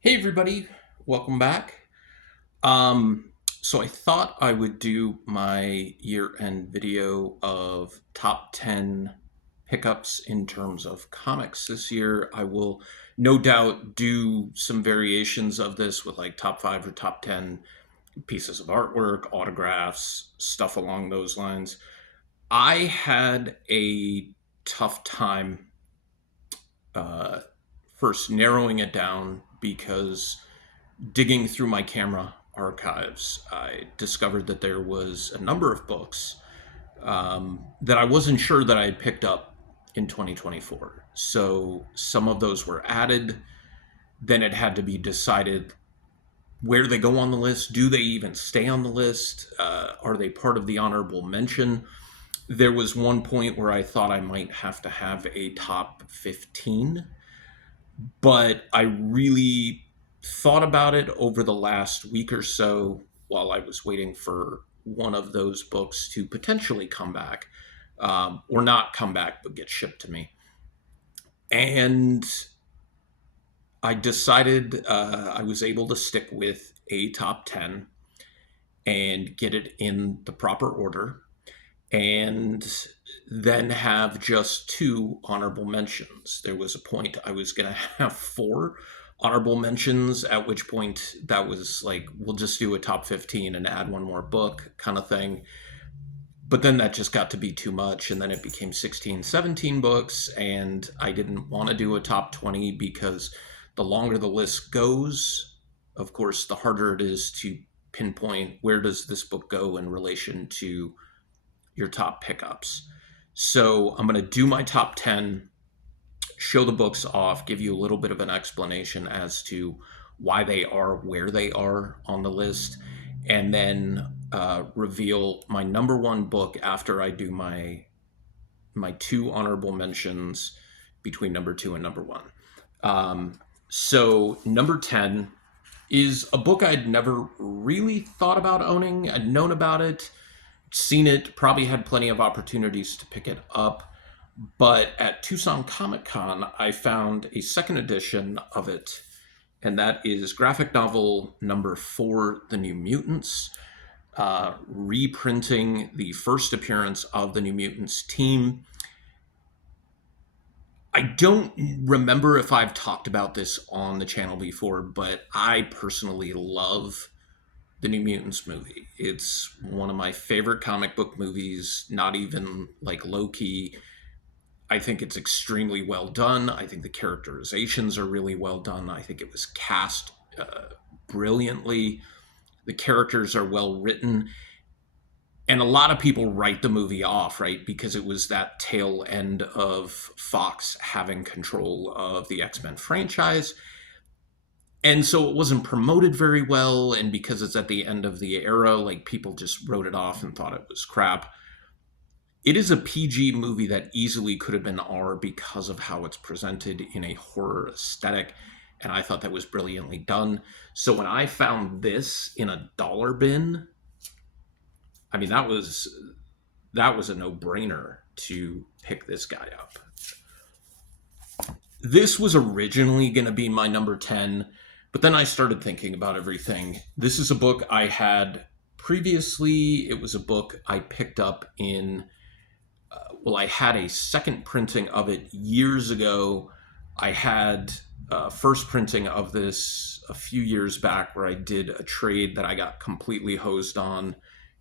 Hey everybody, welcome back. So I thought I would do my year-end video of top 10 pickups in terms of comics this year. I will no doubt do some variations of this with like top 5 or top 10 pieces of artwork, autographs, stuff along those lines. I had a tough time uh, first narrowing it down because digging through my camera archives, I discovered that there was a number of books that I wasn't sure that I had picked up in 2024. So some of those were added. Then it had to be decided where they go on the list. Do they even stay on the list? Are they part of the honorable mention? There was one point where I thought I might have to have a top 15, but I really thought about it over the last week or so while I was waiting for one of those books to potentially come back, or not come back, but get shipped to me. And I decided I was able to stick with a top 10 and get it in the proper order, and then have just two honorable mentions. There was a point I was going to have four honorable mentions, at which point that was like, we'll just do a top 15 and add one more book kind of thing. But then that just got to be too much, and then it became 16, 17 books, and I didn't want to do a top 20 because the longer the list goes, of course, the harder it is to pinpoint where does this book go in relation to your top pickups. So I'm going to do my top 10, show the books off, give you a little bit of an explanation as to why they are where they are on the list, and then reveal my number one book after I do my two honorable mentions between number two and number one. So number 10 is a book I'd never really thought about owning. I'd known about it, seen it, probably had plenty of opportunities to pick it up. But at Tucson Comic Con, I found a second edition of it, and that is graphic novel number 4, The New Mutants, reprinting the first appearance of the New Mutants team. I don't remember if I've talked about this on the channel before, but I personally love the New Mutants movie. It's one of my favorite comic book movies, not even like low key. I think it's extremely well done. I think the characterizations are really well done. I think it was cast brilliantly. The characters are well written. And a lot of people write the movie off, right? Because it was that tail end of Fox having control of the X-Men franchise. And so it wasn't promoted very well. And because it's at the end of the era, like people just wrote it off and thought it was crap. It is a PG movie that easily could have been R because of how it's presented in a horror aesthetic. And I thought that was brilliantly done. So when I found this in a dollar bin, I mean, that was a no-brainer to pick this guy up. This was originally going to be my number 10, but then I started thinking about everything. This is a book I had previously. It was a book I picked up in, I had a second printing of it years ago. I had first printing of this a few years back where I did a trade that I got completely hosed on.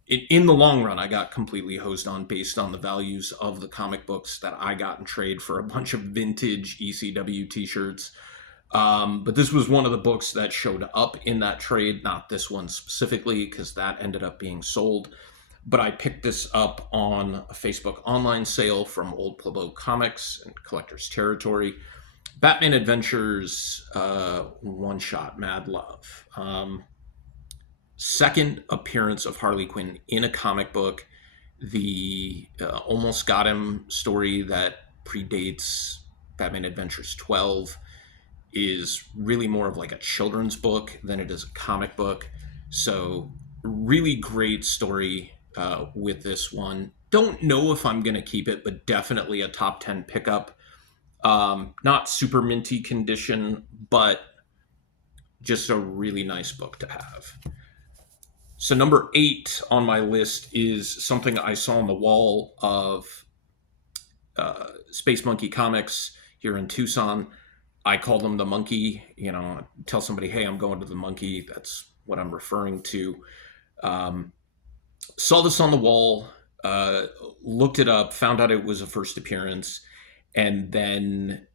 In the long run, I got completely hosed on based on the values of the comic books that I got in trade for a bunch of vintage ECW t-shirts. But this was one of the books that showed up in that trade, not this one specifically, because that ended up being sold. But I picked this up on a Facebook online sale from Old Plebo Comics and Collector's Territory. Batman Adventures one-shot Mad Love. Second appearance of Harley Quinn in a comic book. The Almost Got Him story that predates Batman Adventures 12 is really more of like a children's book than it is a comic book. So really great story with this one. Don't know if I'm going to keep it, but definitely a top 10 pickup. Not super minty condition, but Just a really nice book to have. So number 8 on my list is something I saw on the wall of Space Monkey Comics here in Tucson. I call them the Monkey. Tell somebody, hey, I'm going to the Monkey. That's what I'm referring to. Um, Saw this on the wall, uh, looked it up, found out it was a first appearance, and then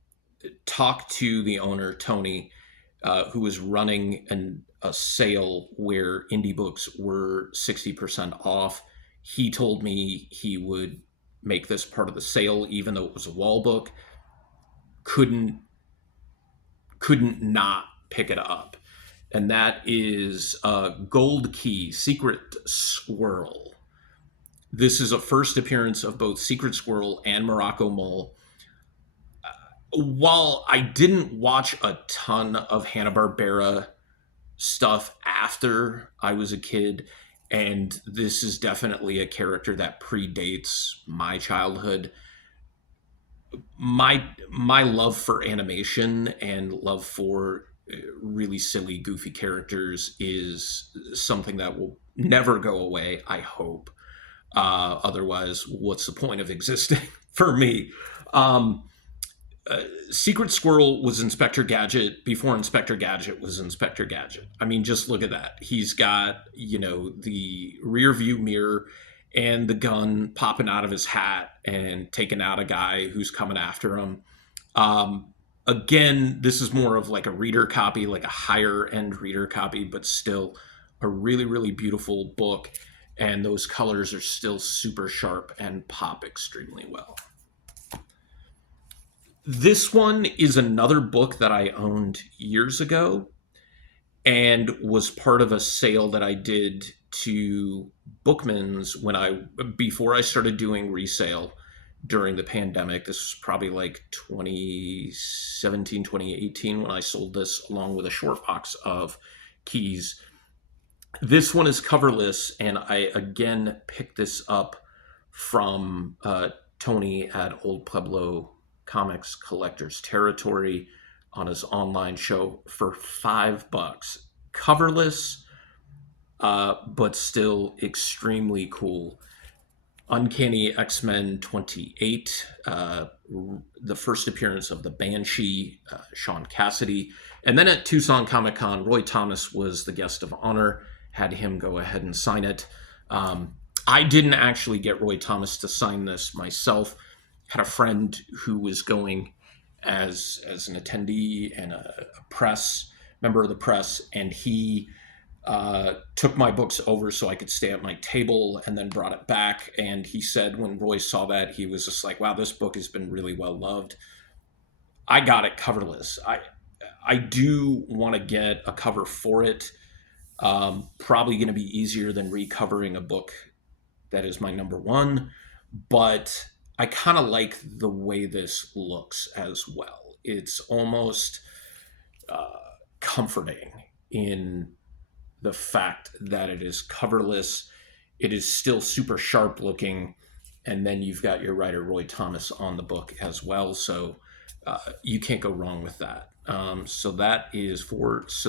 talked to the owner, Tony, who was running a sale where indie books were 60% off. He told me he would make this part of the sale, even though it was a wall book. Couldn't not pick it up, and that is Gold Key Secret Squirrel. This is a first appearance of both Secret Squirrel and Morocco Mole. While I didn't watch a ton of Hanna-Barbera stuff after I was a kid, and this is definitely a character that predates my childhood, my love for animation and love for really silly, goofy characters is something that will never go away, I hope. Otherwise, what's the point of existing for me? Um, Secret Squirrel was Inspector Gadget before Inspector Gadget was Inspector Gadget. I mean, just look at that. He's got, the rear view mirror and the gun popping out of his hat and taking out a guy who's coming after him. Again, this is more of like a reader copy, like a higher end reader copy, but still a really, really beautiful book. And those colors are still super sharp and pop extremely well. This one is another book that I owned years ago and was part of a sale that I did to Bookman's before I started doing resale during the pandemic. This was probably like 2017, 2018 when I sold this along with a short box of keys. This one is coverless, and I again picked this up from Tony at Old Pueblo Comics Collectors Territory on his online show for $5. Coverless, but still extremely cool. Uncanny X-Men 28, the first appearance of the Banshee, Sean Cassidy. And then at Tucson Comic Con, Roy Thomas was the guest of honor, had him go ahead and sign it. I didn't actually get Roy Thomas to sign this myself. Had a friend who was going as an attendee and a member of the press, and he took my books over so I could stay at my table, and then brought it back. And he said when Roy saw that, he was just like, wow, this book has been really well loved. I got it coverless. I do want to get a cover for it. Probably going to be easier than recovering a book that is my number one, but I kind of like the way this looks as well. It's almost comforting in the fact that it is coverless. It is still super sharp looking, and then you've got your writer Roy Thomas on the book as well, so you can't go wrong with that. So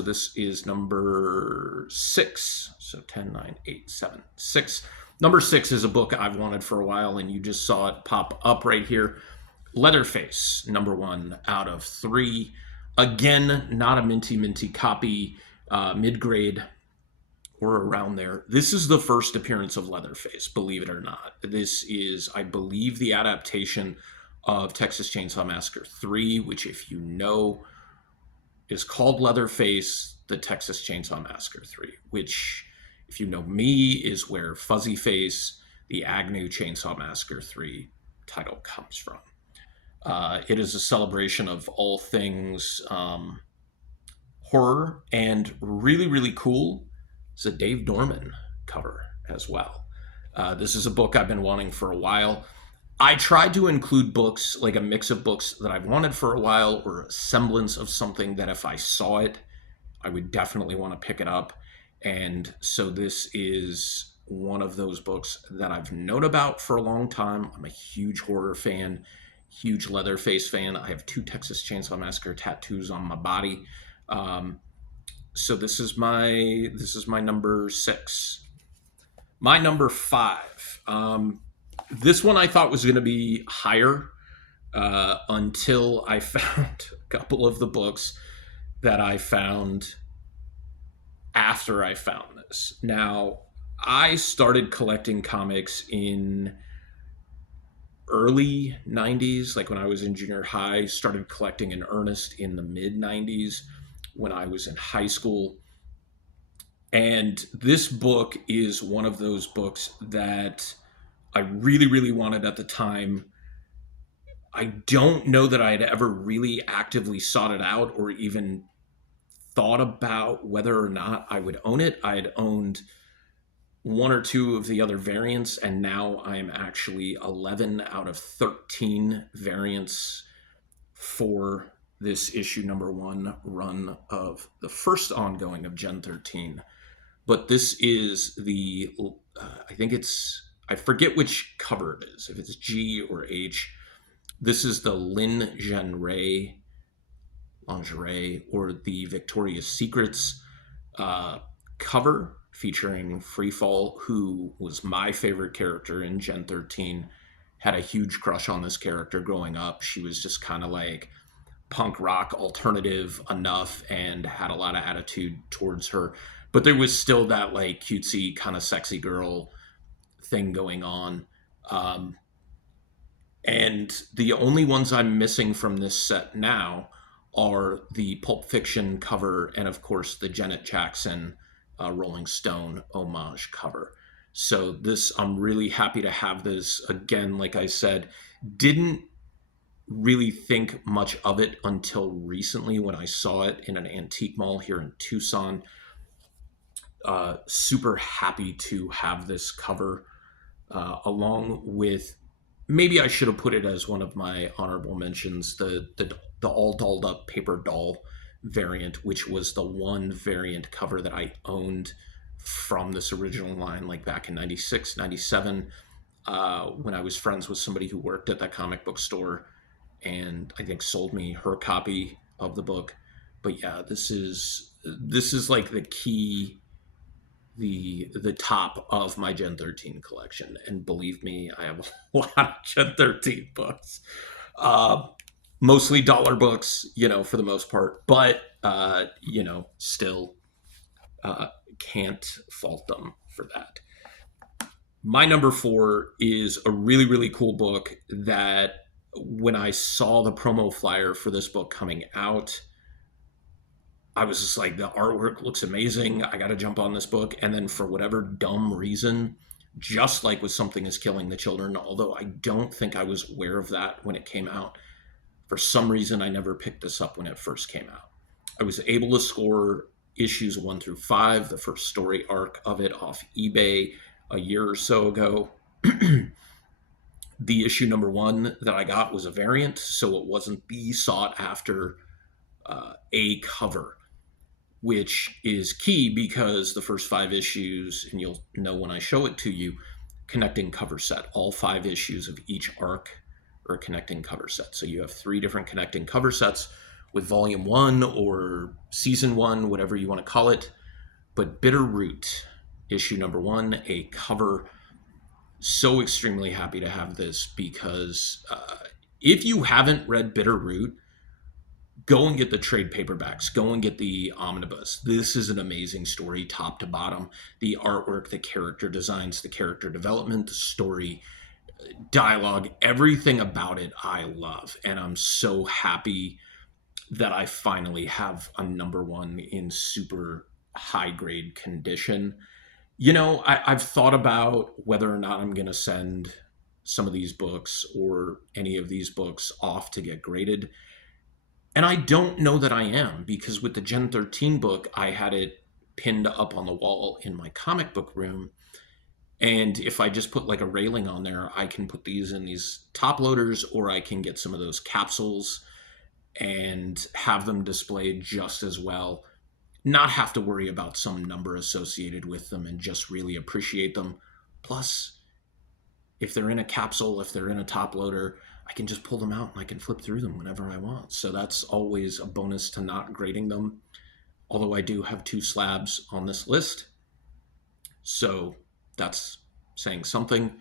this is number 6. So 10, 9, 8, 7, 6. Number 6 is a book I've wanted for a while, and you just saw it pop up right here. Leatherface, number 1 out of 3. Again, not a minty copy, mid-grade or around there. This is the first appearance of Leatherface, believe it or not. This is, I believe, the adaptation of Texas Chainsaw Massacre 3, which, if you know, is called Leatherface, the Texas Chainsaw Massacre 3, which, if you know me, is where Fuzzy Face, the Agnew Chainsaw Massacre 3 title comes from. It is a celebration of all things horror, and really, really cool. It's a Dave Dorman cover as well. This is a book I've been wanting for a while. I tried to include books, like a mix of books that I've wanted for a while, or a semblance of something that if I saw it, I would definitely want to pick it up. And so this is one of those books that I've known about for a long time. I'm a huge horror fan, huge Leatherface fan. I have 2 Texas Chainsaw Massacre tattoos on my body. So this is my number 6. My number 5. This one I thought was going to be higher until I found a couple of the books that I found after I found this. Now, I started collecting comics in early 90s, like when I was in junior high, started collecting in earnest in the mid 90s when I was in high school. And this book is one of those books that I really, really wanted at the time. I don't know that I had ever really actively sought it out or even thought about whether or not I would own it. I had owned one or two of the other variants, and now I'm actually 11 out of 13 variants for this issue number 1 run of the first ongoing of Gen 13. But this is I think I forget which cover it is, if it's G or H. This is the Lin Zhen Rei lingerie or the Victoria's Secrets cover featuring Freefall, who was my favorite character in Gen 13. Had a huge crush on this character growing up. She was just kind of like punk rock alternative enough and had a lot of attitude towards her. But there was still that like cutesy kind of sexy girl thing going on. And the only ones I'm missing from this set now are the Pulp Fiction cover and, of course, the Janet Jackson Rolling Stone homage cover. So I'm really happy to have this. Again, like I said, didn't really think much of it until recently when I saw it in an antique mall here in Tucson. Super happy to have this cover along with, maybe I should have put it as one of my honorable mentions, the all dolled up paper doll variant, which was the one variant cover that I owned from this original line, like back in 96, 97, when I was friends with somebody who worked at that comic book store and I think sold me her copy of the book. But yeah, this is like the key, the top of my Gen 13 collection. And believe me, I have a lot of Gen 13 books. Uh, Mostly dollar books, for the most part, but still can't fault them for that. My number 4 is a really, really cool book that when I saw the promo flyer for this book coming out, I was just like, the artwork looks amazing. I got to jump on this book. And then for whatever dumb reason, just like with Something is Killing the Children, although I don't think I was aware of that when it came out, for some reason, I never picked this up when it first came out. I was able to score issues 1 through 5, the first story arc of it, off eBay a year or so ago. The issue number 1 that I got was a variant, so it wasn't the sought after A cover, which is key because the first 5 issues, and you'll know when I show it to you, connecting cover set. All 5 issues of each arc are a connecting cover set. So you have 3 different connecting cover sets with volume 1 or season 1, whatever you want to call it. But Bitter Root, issue number 1, a cover. So extremely happy to have this because if you haven't read Bitter Root, go and get the trade paperbacks. Go and get the omnibus. This is an amazing story, top to bottom. The artwork, the character designs, the character development, the story, dialogue, everything about it I love. And I'm so happy that I finally have a number 1 in super high grade condition. I've thought about whether or not I'm going to send some of these books or any of these books off to get graded. And I don't know that I am, because with the Gen 13 book, I had it pinned up on the wall in my comic book room. And if I just put like a railing on there, I can put these in these top loaders, or I can get some of those capsules and have them displayed just as well. Not have to worry about some number associated with them and just really appreciate them. Plus, if they're in a capsule, if they're in a top loader, I can just pull them out and I can flip through them whenever I want. So that's always a bonus to not grading them. although I do have 2 slabs on this list, so that's saying something.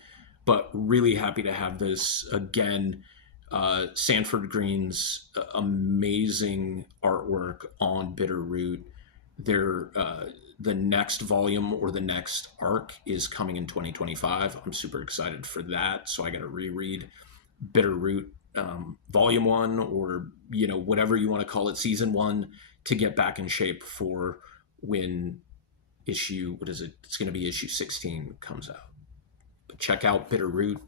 But really happy to have this again. Sanford Green's amazing artwork on Bitterroot. The next volume or the next arc is coming in 2025. I'm super excited for that. So I got to reread Bitterroot Volume 1, or whatever you want to call it, Season 1, to get back in shape for when what is it? It's going to be issue 16 comes out. But check out Bitterroot.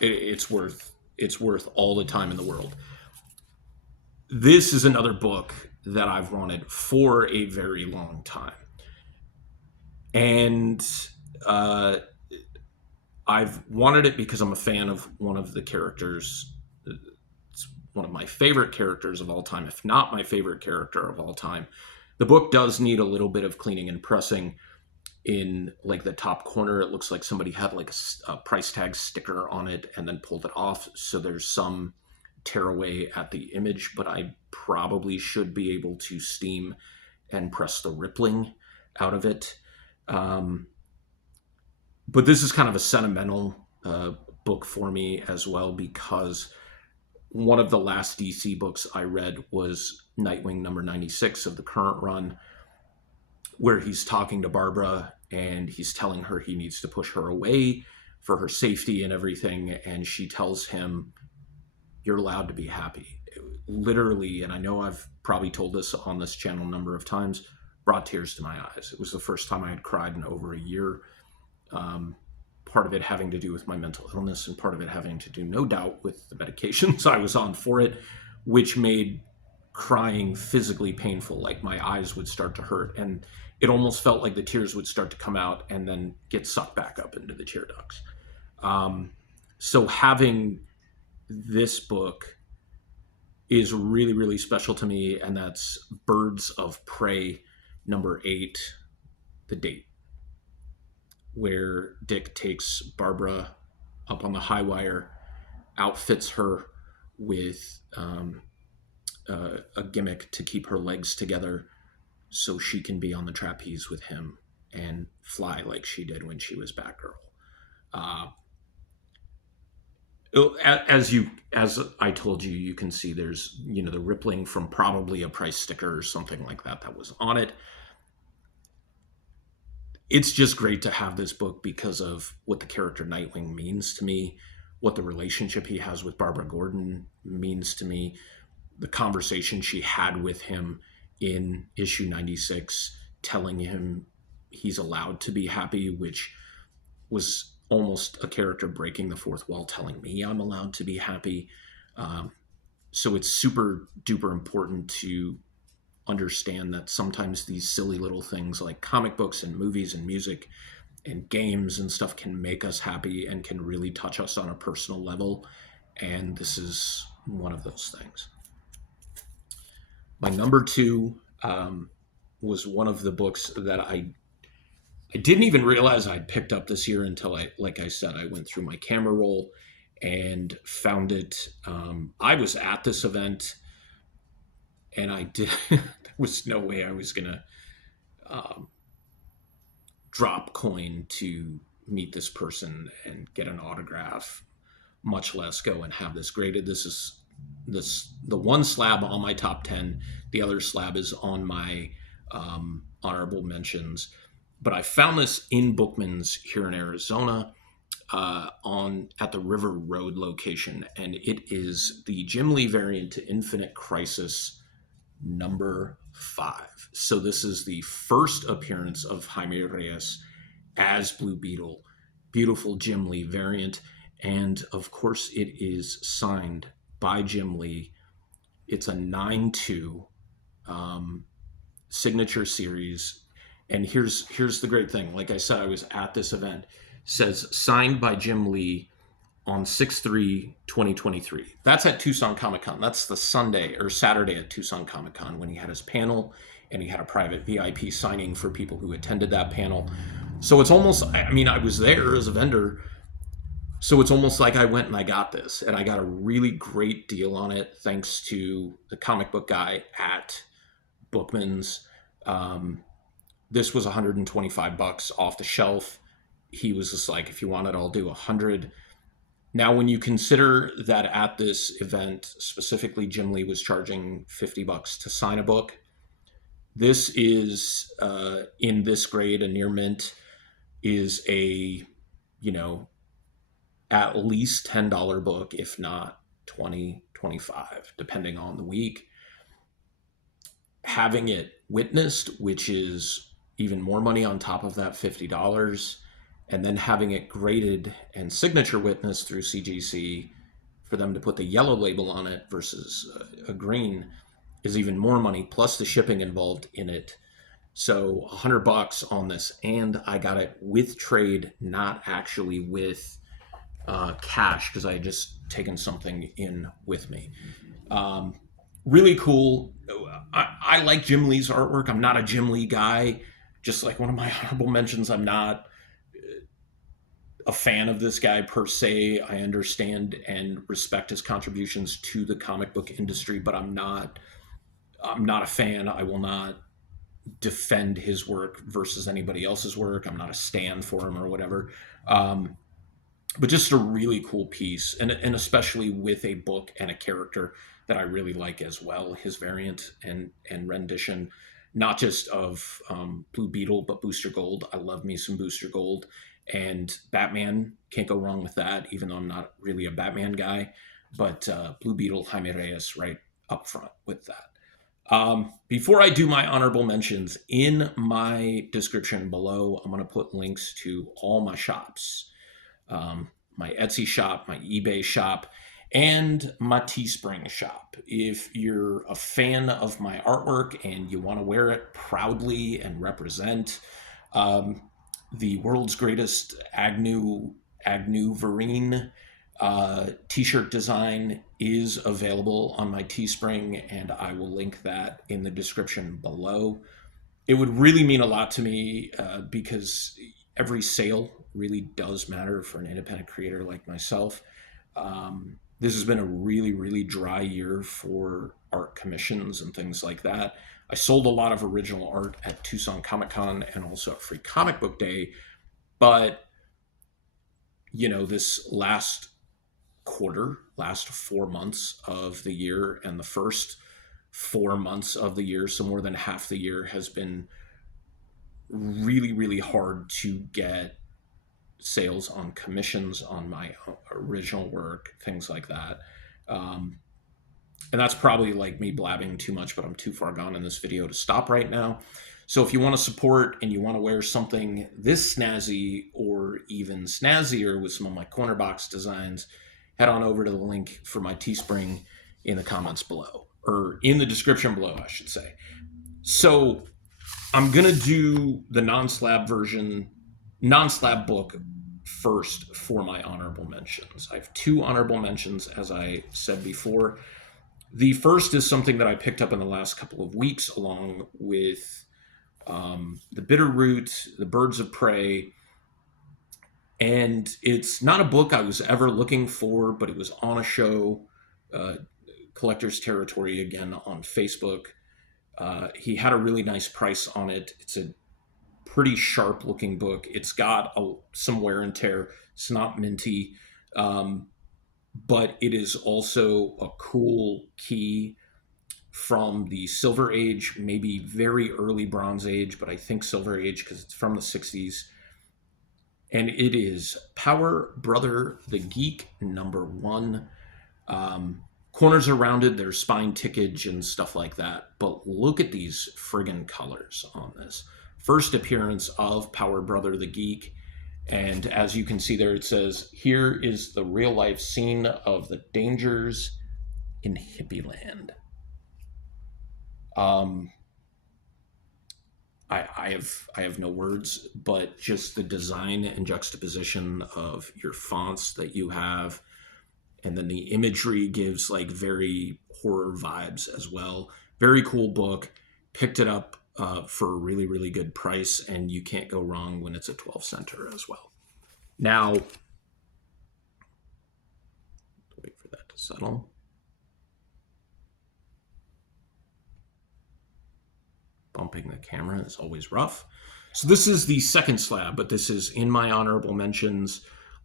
It's worth all the time in the world. This is another book that I've wanted for a very long time. And I've wanted it because I'm a fan of one of the characters. It's one of my favorite characters of all time, if not my favorite character of all time. The book does need a little bit of cleaning and pressing. In like the top corner, it looks like somebody had like a price tag sticker on it and then pulled it off. So there's some tear away at the image, but I probably should be able to steam and press the rippling out of it. But this is kind of a sentimental book for me as well, because one of the last DC books I read was Nightwing number 96 of the current run, where he's talking to Barbara and he's telling her he needs to push her away for her safety and everything. And she tells him, "You're allowed to be happy." Literally, and I know I've probably told this on this channel a number of times, brought tears to my eyes. It was the first time I had cried in over a year. Part of it having to do with my mental illness, and part of it having to do, no doubt, with the medications I was on for it, which made crying physically painful. Like my eyes would start to hurt, and it almost felt like the tears would start to come out and then get sucked back up into the tear ducts. So having this book is really, really special to me, and that's Birds of Prey number 8, The Date, where Dick takes Barbara up on the high wire, outfits her with a gimmick to keep her legs together so she can be on the trapeze with him and fly like she did when she was Batgirl. As I told you, you can see there's the rippling from probably a price sticker or something like that was on it. It's just great to have this book because of what the character Nightwing means to me, what the relationship he has with Barbara Gordon means to me, the conversation she had with him in issue 96, telling him he's allowed to be happy, which was almost a character breaking the fourth wall, telling me I'm allowed to be happy. So it's super duper important to understand that sometimes these silly little things like comic books and movies and music and games and stuff can make us happy and can really touch us on a personal level. And this is one of those things. My number 2 was one of the books that I didn't even realize I'd picked up this year until like I said, I went through my camera roll and found it. I was at this event, and there was no way I was gonna drop coin to meet this person and get an autograph, much less go and have this graded. The one slab on my top 10, the other slab is on my honorable mentions. But I found this in Bookman's here in Arizona, at the River Road location, and it is the Jim Lee variant to Infinite Crisis number 5. So this is the first appearance of Jaime Reyes as Blue Beetle. Beautiful Jim Lee variant, and of course it is signed by Jim Lee. It's a 9/2 signature series. And here's the great thing. Like I said, I was at this event. It says signed by Jim Lee on 6/3/2023. That's at Tucson Comic Con. That's the Sunday or Saturday at Tucson Comic Con when he had his panel, and he had a private VIP signing for people who attended that panel. So it's almost, I was there as a vendor, so it's almost like I went and I got this, and I got a really great deal on it thanks to the comic book guy at Bookman's. This was 125 bucks off the shelf. He was just like, if you want it, I'll do 100. Now, when you consider that at this event, specifically, Jim Lee was charging 50 bucks to sign a book. This is, in this grade, a near mint is a, you know, at least $10 book, if not 20, 25, depending on the week. Having it witnessed, which is even more money on top of that $50, and then having it graded and signature witnessed through CGC for them to put the yellow label on it versus a green is even more money, plus the shipping involved in it. So $100 on this, and I got it with trade, not actually with cash, because I had just taken something in with me. Really cool. I like Jim Lee's artwork. I'm not a Jim Lee guy. Just like one of my honorable mentions, I'm not a fan of this guy per se. I understand and respect his contributions to the comic book industry, but I'm not a fan. I will not defend his work versus anybody else's work. I'm not a stand for him or whatever. But just a really cool piece, and especially with a book and a character that I really like as well. His variant and rendition, not just of Blue Beetle, but Booster Gold. I love me some Booster Gold, and Batman, can't go wrong with that. Even though I'm not really a Batman guy, but Blue Beetle, Jaime Reyes, right up front with that. Before I do my honorable mentions, in my description below, I'm going to put links to all my shops. My Etsy shop, my eBay shop, and my Teespring shop. If you're a fan of my artwork and you want to wear it proudly and represent the world's greatest Agnew Vereen t-shirt design is available on my Teespring, and I will link that in the description below. It would really mean a lot to me because every sale really does matter for an independent creator like myself. This has been a really, really dry year for art commissions and things like that. I sold a lot of original art at Tucson Comic Con and also at Free Comic Book Day, but this last 4 months of the year and the first 4 months of the year, so more than half the year, has been really, really hard to get sales on commissions on my original work, things like that. And that's probably like me blabbing too much, but I'm too far gone in this video to stop right now. So if you want to support and you want to wear something this snazzy or even snazzier with some of my corner box designs, head on over to the link for my Teespring in the comments below, or in the description below, I should say. So I'm going to do the non-slab book first for my honorable mentions. I have 2 honorable mentions, as I said before. The first is something that I picked up in the last couple of weeks, along with The Bitterroot, The Birds of Prey. And it's not a book I was ever looking for, but it was on a show, Collector's Territory, again, on Facebook. He had a really nice price on it. It's a pretty sharp looking book. It's got some wear and tear. It's not minty, but it is also a cool key from the Silver Age, maybe very early Bronze Age, but I think Silver Age because it's from the 60s. And it is Power Brother the Geek #1. Corners are rounded, there's spine tickage and stuff like that. But look at these friggin' colors on this. First appearance of Power Brother the Geek. And as you can see there, it says, here is the real life scene of the dangers in Hippie Land. I have no words, but just the design and juxtaposition of your fonts that you have, and then the imagery gives like very horror vibes as well. Very cool book. Picked it up for a really, really good price, and you can't go wrong when it's a 12 center as well. Now, wait for that to settle. Bumping the camera is always rough. So this is the second slab, but this is in my honorable mentions.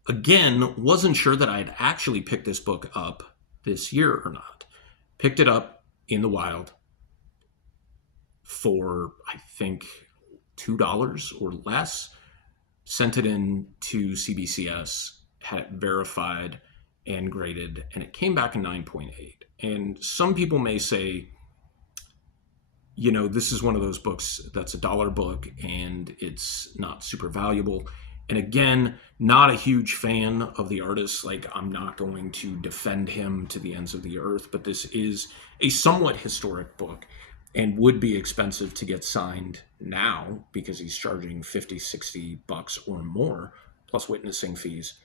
Again, wasn't sure that I'd actually picked this book up this year or not. Picked it up in the wild for, I think, $2 or less. Sent it in to CBCS, had it verified and graded, and it came back a 9.8. And some people may say, this is one of those books that's a dollar book and it's not super valuable. And again, not a huge fan of the artist. Like, I'm not going to defend him to the ends of the earth, but this is a somewhat historic book and would be expensive to get signed now because he's charging 50, 60 bucks or more, plus witnessing fees.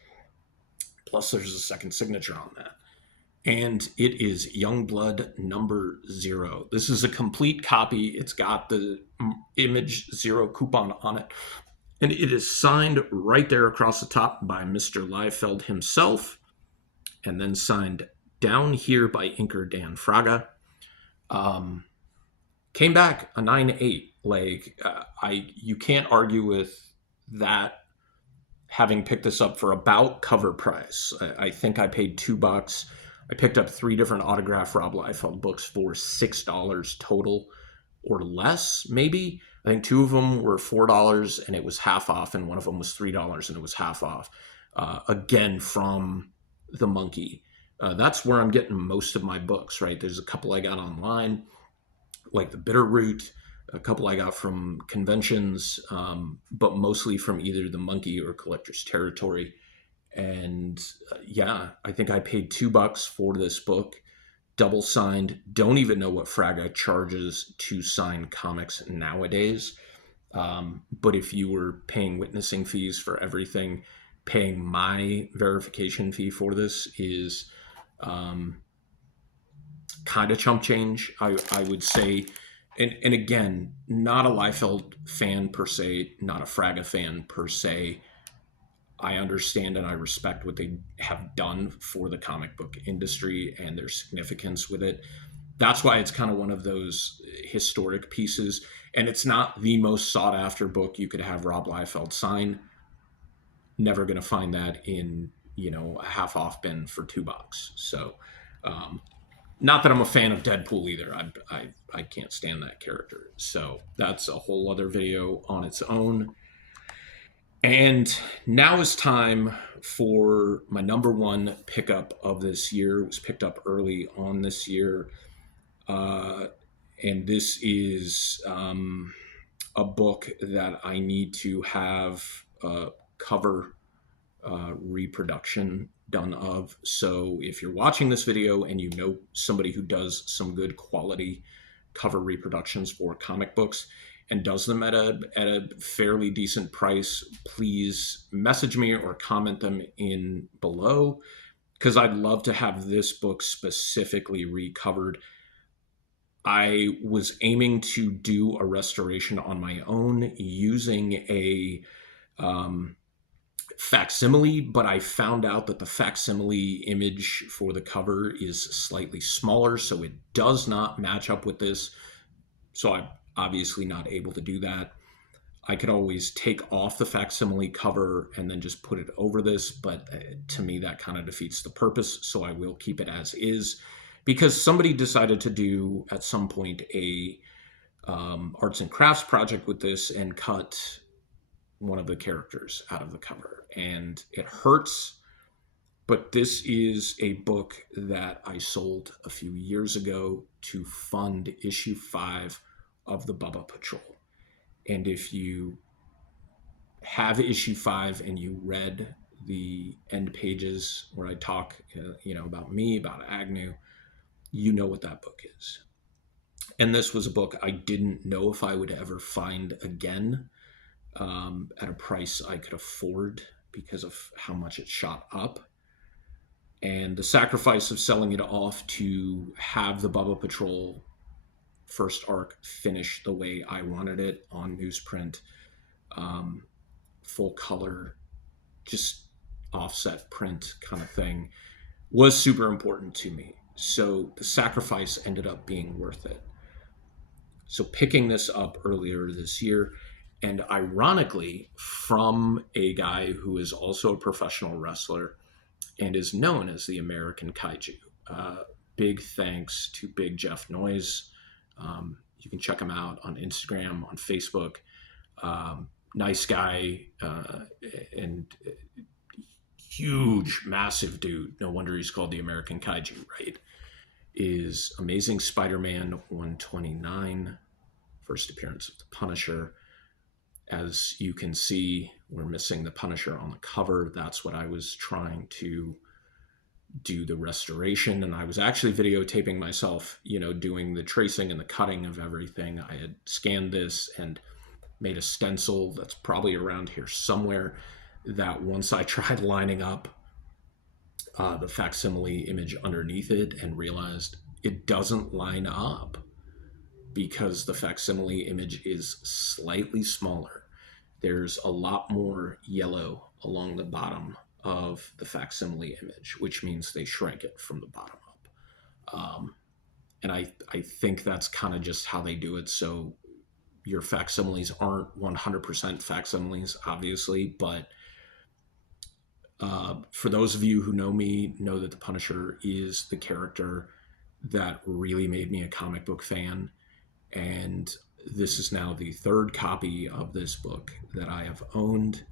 Plus there's a second signature on that. And it is Youngblood number 0. This is a complete copy. It's got the image 0 coupon on it. And it is signed right there across the top by Mr. Liefeld himself. And then signed down here by inker Dan Fraga. Came back a 9.8. Like, you can't argue with that, having picked this up for about cover price. I think I paid $2. I picked up 3 different autographed Rob Liefeld books for $6 total or less, maybe. I think 2 of them were $4 and it was half off, and one of them was $3 and it was half off. Again, from the Monkey. That's where I'm getting most of my books, right? There's a couple I got online, like the Bitter Root, a couple I got from conventions, but mostly from either the Monkey or Collector's Territory. And I think I paid $2 for this book, double signed. Don't even know what Fraga charges to sign comics nowadays. But if you were paying witnessing fees for everything, paying my verification fee for this is kind of chump change, I would say. And again, not a Liefeld fan per se, not a Fraga fan per se. I understand and I respect what they have done for the comic book industry and their significance with it. That's why it's kind of one of those historic pieces. And it's not the most sought after book you could have Rob Liefeld sign. Never going to find that in, a half off bin for $2. So, not that I'm a fan of Deadpool either. I can't stand that character. So that's a whole other video on its own. And now is time for my number 1 pickup of this year. It was picked up early on this year. And this is a book that I need to have a cover reproduction done of. So if you're watching this video and you know somebody who does some good quality cover reproductions for comic books and does them at a fairly decent price, please message me or comment them in below, because I'd love to have this book specifically recovered. I was aiming to do a restoration on my own using a facsimile, but I found out that the facsimile image for the cover is slightly smaller, so it does not match up with this. So I'm obviously not able to do that. I could always take off the facsimile cover and then just put it over this, but to me that kind of defeats the purpose, so I will keep it as is, because somebody decided to do at some point a arts and crafts project with this and cut one of the characters out of the cover, and it hurts. But this is a book that I sold a few years ago to fund issue 5 of the Bubba Patrol. And if you have issue 5 and you read the end pages where I talk, about me, about Agnew, you know what that book is. And this was a book I didn't know if I would ever find again at a price I could afford because of how much it shot up. And the sacrifice of selling it off to have the Bubba Patrol first arc finish the way I wanted it on newsprint, full color, just offset print kind of thing, was super important to me. So the sacrifice ended up being worth it. So picking this up earlier this year, and ironically, from a guy who is also a professional wrestler and is known as the American Kaiju. Uh, Big thanks to Big Jeff Noyes. You can check him out on Instagram, on Facebook. Nice guy, and huge, massive dude. No wonder he's called the American Kaiju, right? Is Amazing Spider-Man 129, first appearance of the Punisher. As you can see, we're missing the Punisher on the cover. That's what I was trying to do, the restoration. And I was actually videotaping myself, doing the tracing and the cutting of everything. I had scanned this and made a stencil that's probably around here somewhere, that once I tried lining up the facsimile image underneath it and realized it doesn't line up because the facsimile image is slightly smaller. There's a lot more yellow along the bottom of the facsimile image, which means they shrank it from the bottom up. And I think that's kind of just how they do it. So your facsimiles aren't 100% facsimiles, obviously, but for those of you who know me, know that the Punisher is the character that really made me a comic book fan. And this is now the third copy of this book that I have owned.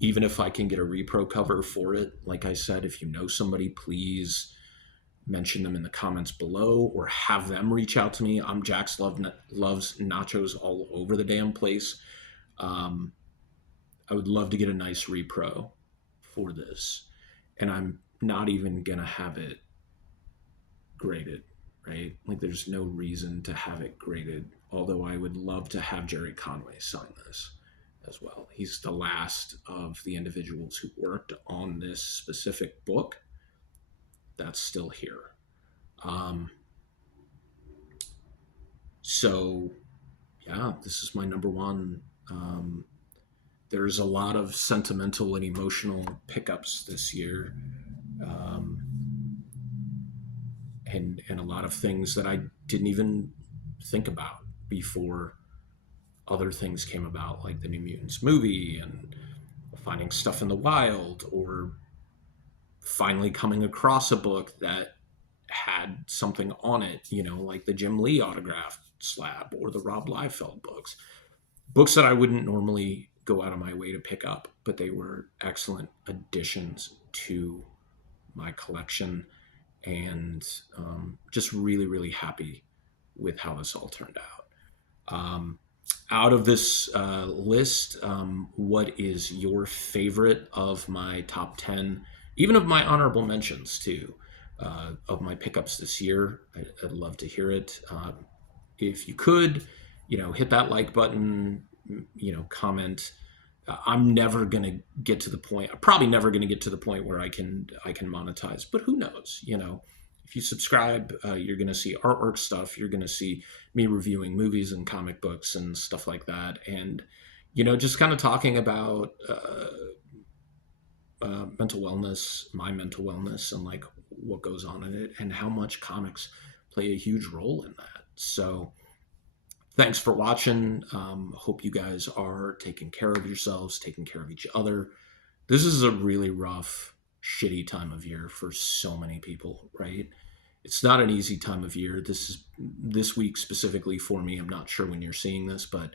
Even if I can get a repro cover for it, like I said, if you know somebody, please mention them in the comments below or have them reach out to me. I'm Jax Loves Nachos all over the damn place. I would love to get a nice repro for this. And I'm not even going to have it graded, right? Like, there's no reason to have it graded, although I would love to have Jerry Conway sign this as well. He's the last of the individuals who worked on this specific book that's still here. So yeah, this is my number one. There's a lot of sentimental and emotional pickups this year. And a lot of things that I didn't even think about before other things came about, like the New Mutants movie and finding stuff in the wild, or finally coming across a book that had something on it, like the Jim Lee autographed slab or the Rob Liefeld books that I wouldn't normally go out of my way to pick up, but they were excellent additions to my collection. And just really, really happy with how this all turned out. Out of this list, what is your favorite of my top 10, even of my honorable mentions too, of my pickups this year? I'd love to hear it. If you could, hit that like button, comment. I'm never going to get to the point. I'm probably never going to get to the point where I can monetize, but who knows? If you subscribe, you're going to see artwork stuff. You're going to see me reviewing movies and comic books and stuff like that. And, just kind of talking about mental wellness, my mental wellness, and like what goes on in it and how much comics play a huge role in that. So thanks for watching. Hope you guys are taking care of yourselves, taking care of each other. This is a really rough, shitty time of year for so many people, right? It's not an easy time of year. This week specifically for me. I'm not sure when you're seeing this, but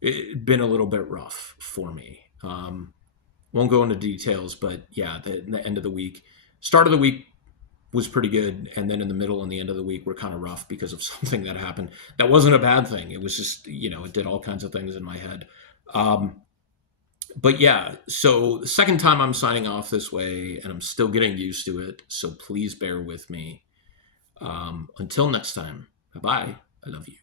it's been a little bit rough for me. Won't go into details, but yeah, the end of the week, start of the week was pretty good, and then in the middle and the end of the week were kind of rough because of something that happened. That wasn't a bad thing. It was just, it did all kinds of things in my head. But yeah, so the second time I'm signing off this way, and I'm still getting used to it, so please bear with me. Until next time, bye-bye. I love you.